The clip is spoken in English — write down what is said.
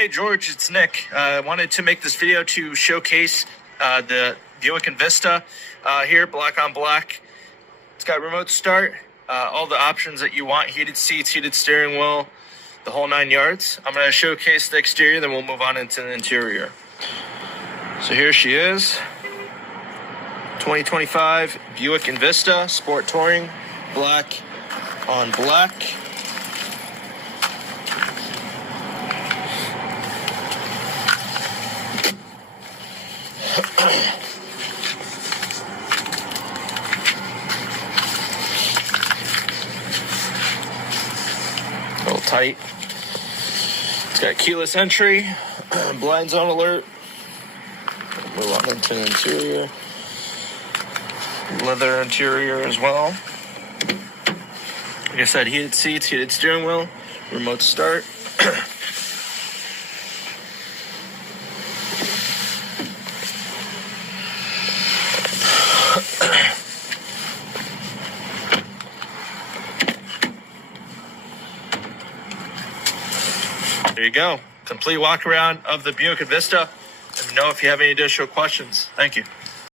Hey George, it's Nick. I wanted to make this video to showcase the Buick Envista here, black on black. It's got remote start, all the options that you want, heated seats, heated steering wheel, the whole 9 yards. I'm going to showcase the exterior, then we'll move on into the interior. So here she is, 2025 Buick Envista Sport Touring, black on black. A little tight. It's got keyless entry, blind zone alert. Move on into the interior. Leather interior as well. Like I said, heated seats, heated steering wheel, remote start. There you go. Complete walk around of the Buick Envista. Let me know if you have any additional questions. Thank you.